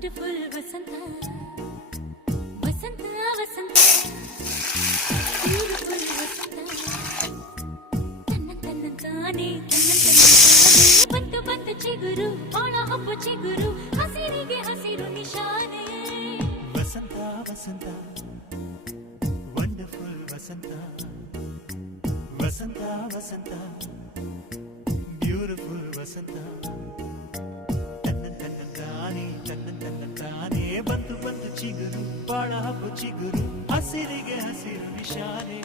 wonderful ವಸಂತ ವಸಂತ ವಸಂತ beautiful ವಸಂತ ತನ್ನ ತನ್ನ ತಾನೇ ಬಂತು ಬಂತು ಚಿಗುರು ಬಾಳ ಹಬ್ಬ ಚಿಗುರು ಹಸಿರಿಗೆ ಹಸಿರು ನಿಶಾನೆ ವಸಂತ ವಸಂತ ವಂಡರ್ಫುಲ್ ವಸಂತ ವಸಂತ ವಸಂತ ಬ್ಯೂಟಿಫುಲ್ ವಸಂತ ತನ್ನ ತನ್ನ ತಾನೇ ಬಂತು ಬಂತು ಚಿಗುರು ಬಾಳ ಹಬ್ಬ ಚಿಗುರು ಹಸಿರಿಗೆ ಹಸಿರು ನಿಶಾನೆ